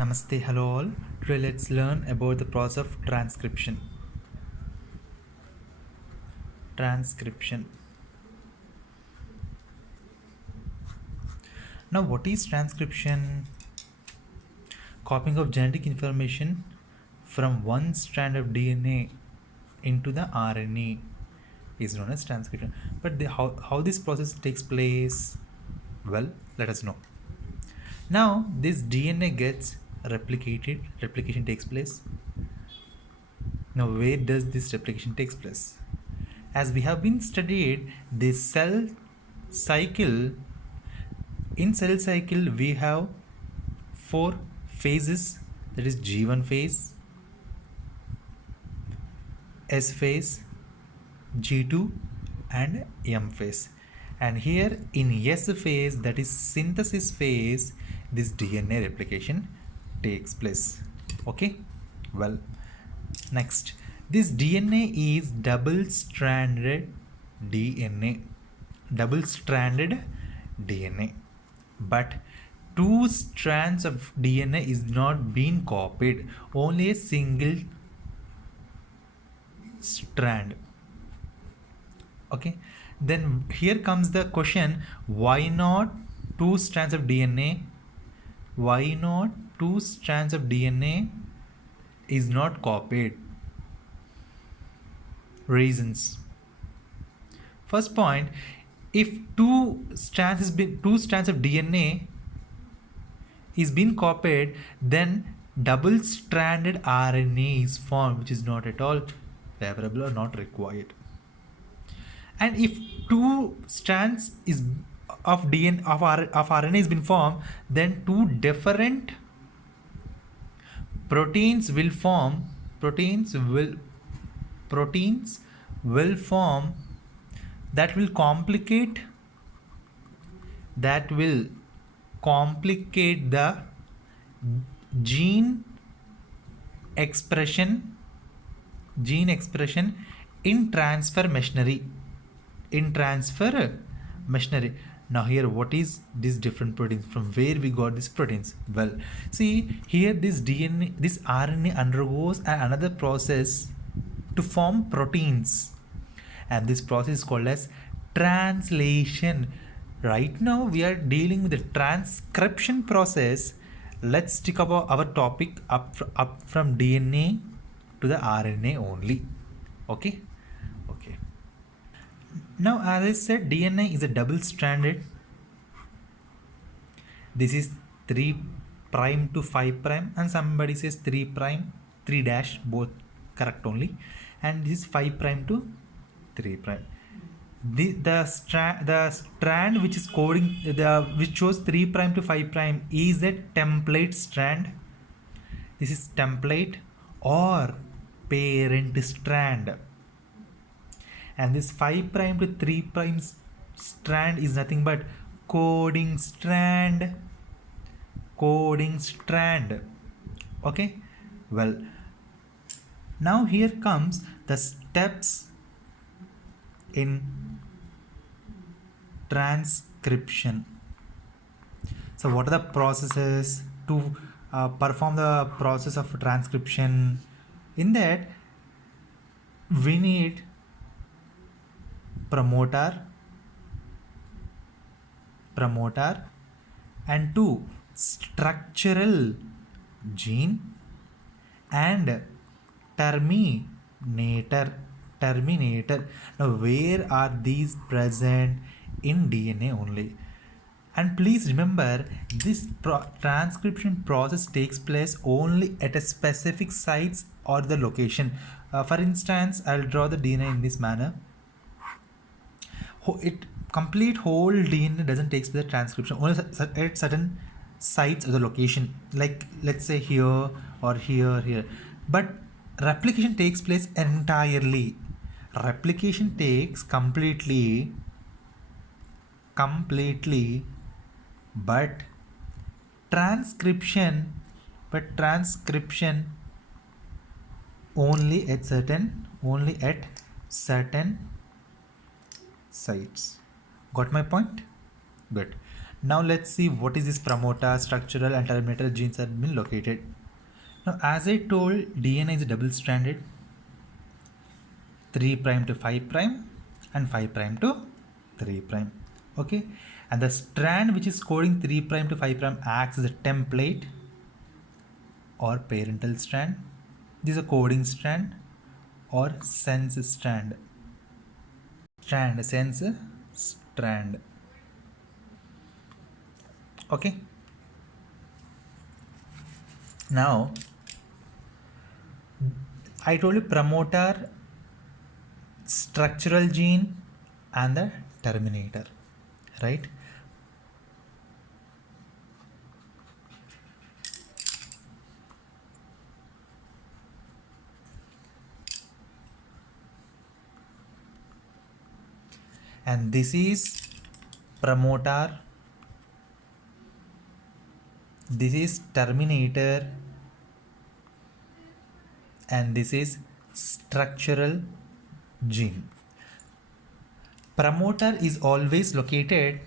Namaste, hello all. Today let's learn about the process of transcription. Transcription. Now, what is transcription? Copying of genetic information from one strand of DNA into the RNA is known as transcription. But how this process takes place? Well, let us know. Now, this DNA gets replicated. Replication takes place. Now, where does this replication takes place? As we have been studied the cell cycle, in cell cycle we have four phases, that is G1 phase, S phase, G2 and M phase. And here in S phase, that is synthesis phase, this DNA replication takes place. Okay, well, next, this DNA is double-stranded DNA. Double-stranded DNA. But two strands of DNA is not being copied. Only a single strand. Okay. Then here comes the question, why not two strands of DNA? Why not two strands of DNA is not copied? Reasons. First point, if two strands of DNA is been copied, then double-stranded RNA is formed, which is not at all favorable or not required. And if two strands of RNA has been formed, then two different proteins will form. Proteins will form that will complicate the gene expression in transfer machinery. Now here, what is these different proteins? From where we got these proteins? Well, see here, this RNA undergoes another process to form proteins, and this process is called as translation. Right now we are dealing with the transcription process. Let's stick about our topic up from DNA to the RNA only. Okay. Now, as I said, DNA is a double-stranded. This is 3' to 5', and somebody says 3', 3', both correct only, and this is 5' to 3'. The strand which is coding which shows 3' to 5' is a template strand. This is template or parent strand. And this 5' to 3' strand is nothing but coding strand. Okay, well, now here comes the steps in transcription. So what are the processes to perform the process of transcription? In that, we need promoter and two structural gene and terminator. Now where are these present? In DNA only. And please remember, this transcription process takes place only at a specific sites or the location. For instance, I'll draw the DNA in this manner. Complete whole DNA doesn't take place the transcription, only at certain sites of the location, like let's say here or here. But replication takes place entirely. Replication takes completely, but transcription only at certain sites. Got my point? Good. Now let's see what is this promoter, structural and terminator genes have been located. Now as I told, DNA is double stranded, 3 prime to 5 prime and 5 prime to 3 prime. Okay, and the strand which is coding 3 prime to 5 prime acts as a template or parental strand. This is a coding strand or sense strand. Sense strand. Okay. Now I told you promoter, structural gene and the terminator, right? And this is promoter, this is terminator, and this is structural gene. Promoter is always located,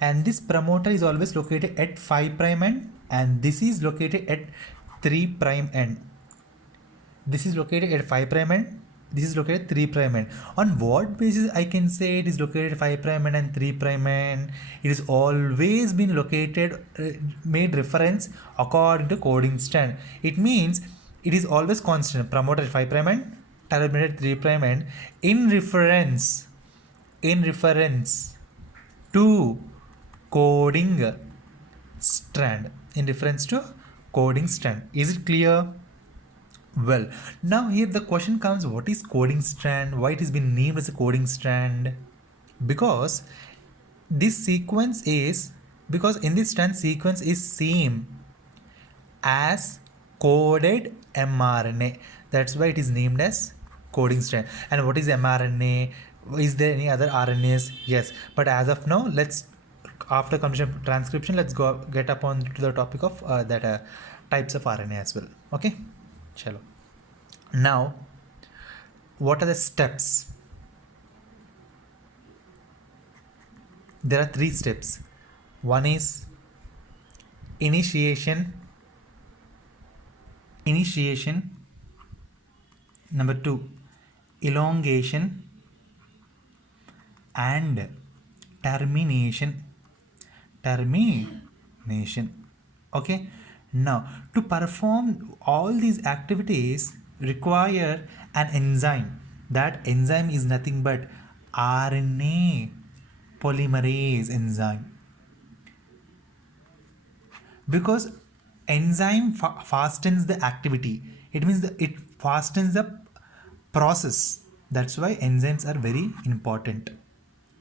and this promoter is always located at 5 prime end, and this is located at 3 prime end. This is located at 5 prime end, this is located at 3 prime end. On what basis I can say it is located at 5 prime end and 3 prime end? It is always been located, made reference according to coding strand. It means it is always constant, promoter at 5 prime end, terminator at 3 prime end, in reference to coding strand, in reference to coding strand. Is it clear? Well, now here the question comes, what is coding strand? Why it has been named as a coding strand? Because this sequence is, because in this strand sequence is same as coded mRNA. That's why it is named as coding strand. And what is mRNA? Is there any other RNAs? Yes, but as of now, let's, after completion of transcription, let's go get up on to the topic of types of RNA as well. Okay, chalo. Now, what are the steps? There are 3 steps. One is initiation. Number 2, elongation, and termination. Okay, now to perform all these activities require an enzyme. That enzyme is nothing but RNA polymerase enzyme, because enzyme fastens the activity. It means that it fastens the process. That's why enzymes are very important.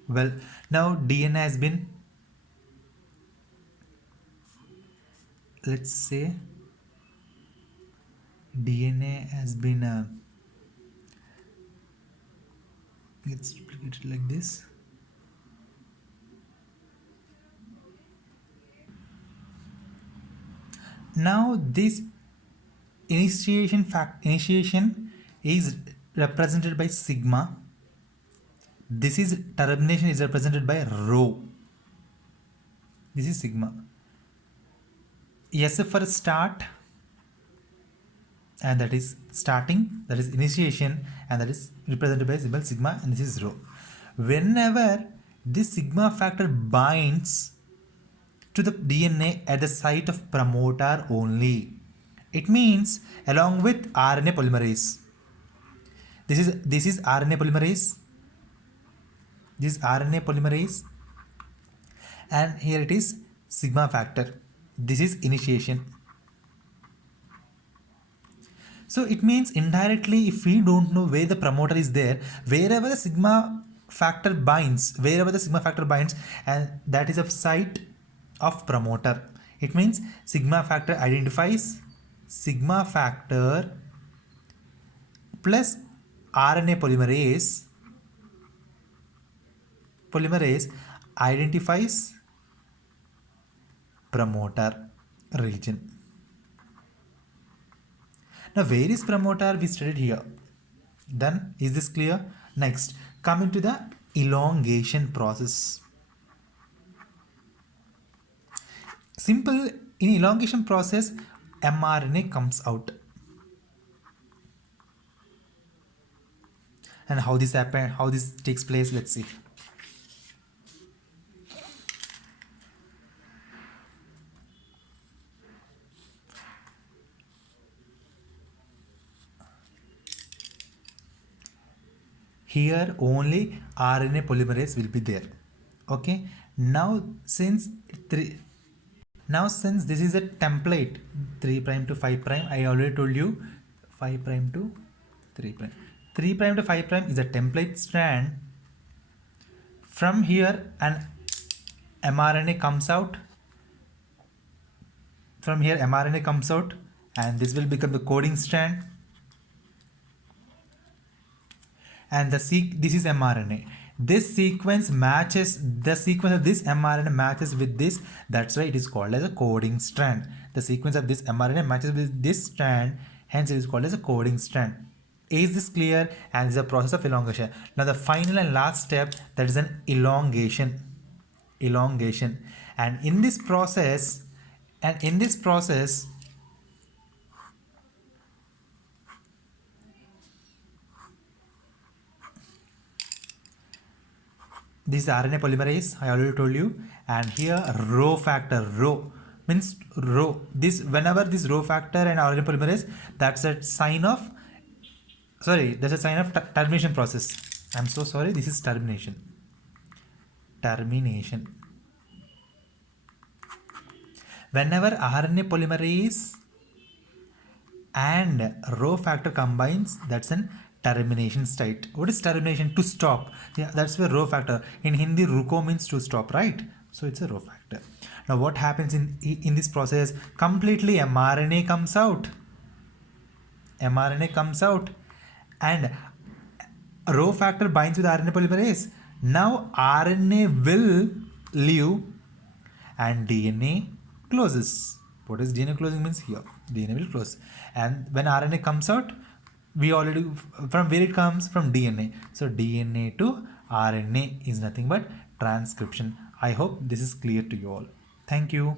Well, now DNA has been, let's say DNA has been gets duplicated like this. Now this initiation is represented by sigma. This is termination is represented by rho. This is sigma. S for start, and that is starting, that is initiation, and that is represented by symbol sigma, and this is rho. Whenever this sigma factor binds to the DNA at the site of promoter only, it means along with RNA polymerase. This is RNA polymerase. This is RNA polymerase, and here it is sigma factor. This is initiation. So it means indirectly, if we don't know where the promoter is there, wherever the sigma factor binds, and that is a site of promoter. It means sigma factor identifies, sigma factor plus RNA polymerase identifies promoter region. Now where is promoter? We studied here. Then is this clear? Next, coming to the elongation process. Simple, in elongation process, mRNA comes out. And how this happen, how this takes place, let's see. Here only RNA polymerase will be there. Okay. Now since this is a template 3 prime to 5 prime, I already told you 5 prime to 3 prime. 3 prime to 5 prime is a template strand. From here an mRNA comes out. From here mRNA comes out and this will become the coding strand. And this is mRNA. This sequence matches, the sequence of this mRNA matches with this. That's why it is called as a coding strand. The sequence of this mRNA matches with this strand, hence it is called as a coding strand. Is this clear? And this is a process of elongation. Now the final and last step, that is an elongation. Elongation. And in this process, this is RNA polymerase, I already told you. And here rho factor, rho means rho. This, whenever this rho factor and RNA polymerase, that's a sign of, that's a sign of termination process. I'm so sorry, this is termination. Termination. Whenever RNA polymerase and rho factor combines, that's an termination state. What is termination? To stop. Yeah, that's where rho factor. In Hindi, ruko means to stop, right? So it's a rho factor. Now what happens in this process? Completely mRNA comes out. mRNA comes out and rho factor binds with RNA polymerase. Now RNA will leave and DNA closes. What is DNA closing means? Here DNA will close, and when RNA comes out, we already, from where it comes, from DNA. So DNA to RNA is nothing but transcription. I hope this is clear to you all. Thank you.